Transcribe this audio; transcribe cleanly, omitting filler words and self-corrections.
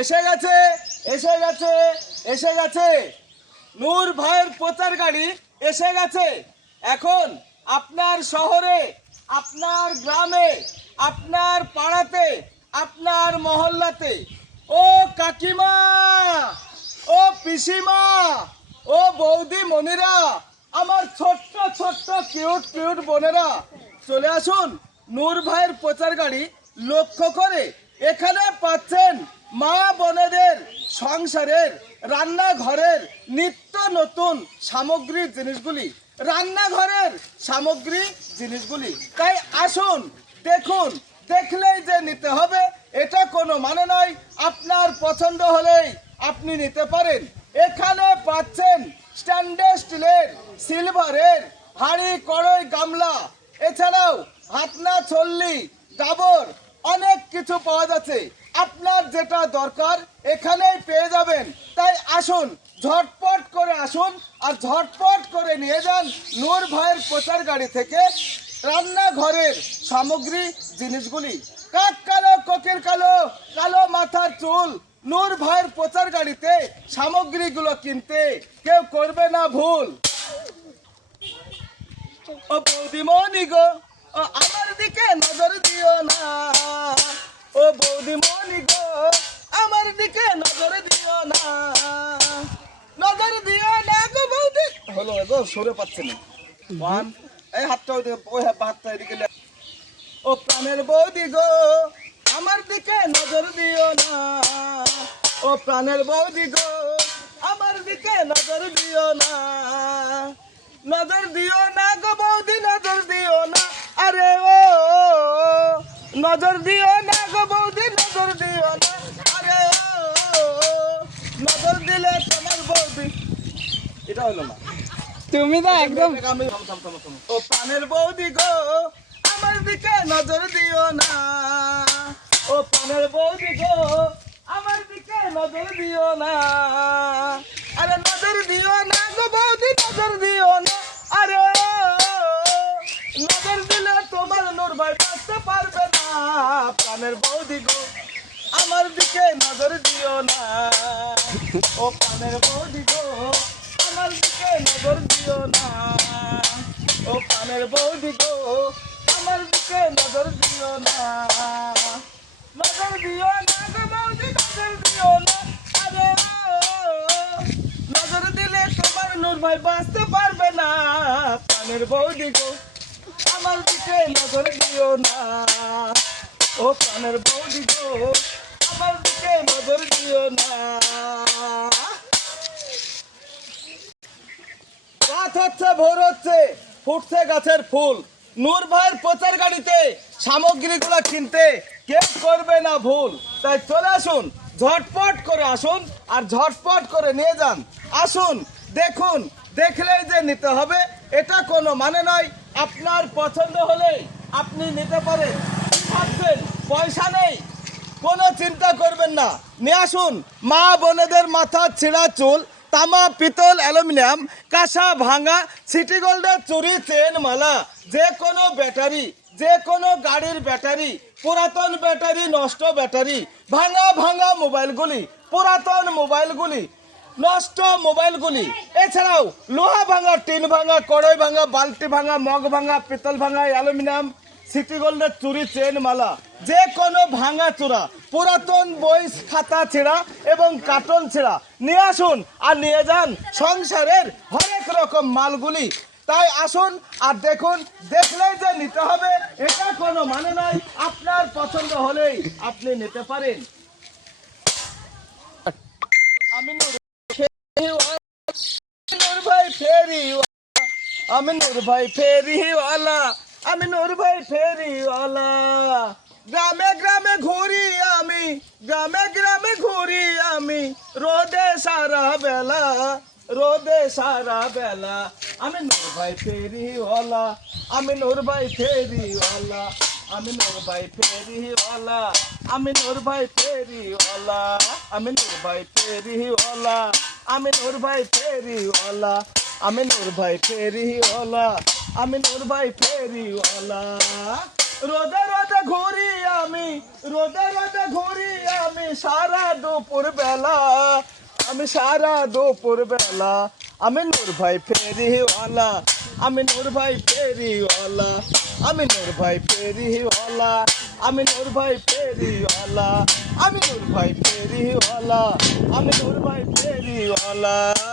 এসে গেছে এসে গেছে এসে গেছে নূর ভাইয়ের প্রচার গাড়ি এসে গেছে। এখন আপনার শহরে, আপনার গ্রামে, আপনার পাড়াতে, আপনার মহল্লাতে, ও কাকিমা, ও পিসিমা, ও বৌদি মনিরা, আমার ছোট্ট ছোট্ট কিউট কিউট বোনেরা, চলে আসুন নূর ভাইয়ের প্রচার গাড়ি লক্ষ্য করে। এখানে পাচ্ছেন মা বোনেদের সংসারের রান্নাঘরের নিত্য নতুন সামগ্রী জিনিসগুলি, রান্নাঘরের সামগ্রী জিনিসগুলি। তাই আসুন দেখুন, দেখলেই যে নিতে হবে এটা কোনো মানে নয়। আপনার পছন্দ হলেই আপনি নিতে পারেন। এখানে পাচ্ছেন স্টেনলেস স্টিলের, সিলভারের হাঁড়ি, কড়াই, গামলা, এছাড়াও হাতনা, ছল্লি, ডাবর, অনেক কিছু পাওয়া যাচ্ছে। আপনার যেটা দরকার এখানেই পেয়ে যাবেন। তাই আসুন, ঝটপট করে আসুন আর ঝটপট করে নিয়ে যান নূর ভাইয়ের প্রচার গাড়ি থেকে রান্নাঘরের সামগ্রী জিনিসগুলি। কাক কালো, কোকিল কালো, কালো মাথার চুল, নূর ভাইয়ের প্রচার গাড়িতে সামগ্রীগুলো কিনতে কেউ করবে না ভুল। ও বৌদিমণি গো, ও আমার দিকে নজর দিও না, ও বৌদিমণি গো, আমার দিকে নজর দিও না, নজর দিও না গো বৌদি। হলো গো, সরে পাচ্ছে না। ওয়ান, এই হাতটা ওই হাতটা এদিকে। ও প্রাণের বৌদি গো, আমার দিকে নজর দিও না, ও প্রাণের বৌদি গো, আমার দিকে নজর দিও না, নজর দিও না গো বৌদি, নজর দিও না। আরে ও নজর দিও না গো বৌদি, নজর দিও না। আরে ও নজর দিলে তোমার বৌদি। এটা হলো না, তুমি তো একদম। ও প্রাণের বৌদি গো, আমার দিকে নজর দিও না, ও প্রাণের বৌদি গো, আমার দিকে নজর দিও না। আরে নজর দিও না গো বৌদি, নজর দিও না। আরে নজর দিলে তোমার নূর ভাই বাঁচতে পারবে না। প্রাণের বৌদি গো, আমার দিকে নজর দিও না, ও প্রাণের বৌদি গো, আমার দিকে নজর দিও না, ও প্রাণের বৌদি গো, আমার দিকে নজর দিও না, নজর দিও না গো বৌদি, নজর দিও না। আরে নজর দিলে তোমার নূর ভাই বাঁচতে পারবে না। প্রাণের বৌদি গো, আমার দিকে নজর দিও না, ও প্রাণের বৌদি গো, আমার দিকে নজর দিও না। রাত হচ্ছে, ভোর হচ্ছে, ফুটছে গাছের ফুল। নূর ভাইয়ের প্রচার গাড়িতে সামগ্রীগুলো কিনতে কেউ করবে না ভুল। তাই চলে আসুন, ঝটপট করে আসুন আর ঝটপট করে নিয়ে যান। আসুন দেখুন, দেখলেই যে নিতে হবে এটা কোনো মানে নয়। আপনার পছন্দ হলেই আপনি নিতে পারেন। ভাবছেন পয়সা নেই, কোনো চিন্তা করবেন না, নিয়ে আসুন মা বোনেদের মাথার ছেঁড়া চুল, তামা, পিতল, অ্যালুমিনিয়াম, কাঁসা, ভাঙা, সিটি গোল্ডের চুরি, চেন, মালা, যে কোনো ব্যাটারি, যে কোনো গাড়ির ব্যাটারি, পুরাতন ব্যাটারি, নষ্ট ব্যাটারি, ভাঙা ভাঙা মোবাইলগুলি, পুরাতন মোবাইলগুলি, নষ্ট মোবাইলগুলি, এছাড়াও লোহা ভাঙা, টিন ভাঙা, কড়াই ভাঙা, বালতি ভাঙা, মগ ভাঙা, পিতল ভাঙা, অ্যালুমিনিয়াম, সিটি গোল্ডের চুরি, চেন, মালা, যে কোনো ভাঙা চূড়া, পুরাতন বই খাতা ছেঁড়া এবং কার্টন ছেঁড়া নিয়ে আসুন আর নিয়ে যান সংসারের হরেক রকম মালগুলি। তাই আসুন আর দেখুন, দেখলেই যে নিতে হবে এটা কোনো মানে নয়। আপনার পছন্দ হলেই আপনি নিতে পারেন। আমি নূর ভাই ফেরিওয়ালা, আমি নূর ভাই ফেরিওয়ালা, আমি নূর ভাই ফেরিওয়ালা। গ্রামে গ্রামে ঘুরি আমি, গ্রামে গ্রামে ঘুরি আমি, রোদে সারা বেলা, রোদে সারা বেলা। আমি নূর ভাই ফেরিওয়ালা, আমি নূর ভাই ফেরিওয়ালা, আমি নূর ভাই ফেরিওয়ালা, আমি নূর ভাই ফেরিওয়ালা, আমি নূর ভাই ফেরিওয়ালা, আমি নূর ভাই ফেরিওয়ালা, আমি নূর ভাই ফেরিওয়ালা, আমি নূর ভাই ফেরিওয়ালা। রোদে রোদে ঘুরি আমি, রোদে রোদে ঘুরি আমি, সারা দুপুর বেলা, আমি সারা দুপুর বেলা, আমি নূর ভাই ফেরিওয়ালা, আমি নূর ভাই ফেরিওয়ালা, আমি নূর ভাই ফেরিওয়ালা, আমি নূর ভাই ফেরিওয়ালা, আমি নূর ভাই ফেরিওয়ালা, আমি নূর ভাই ফেরিওয়ালা।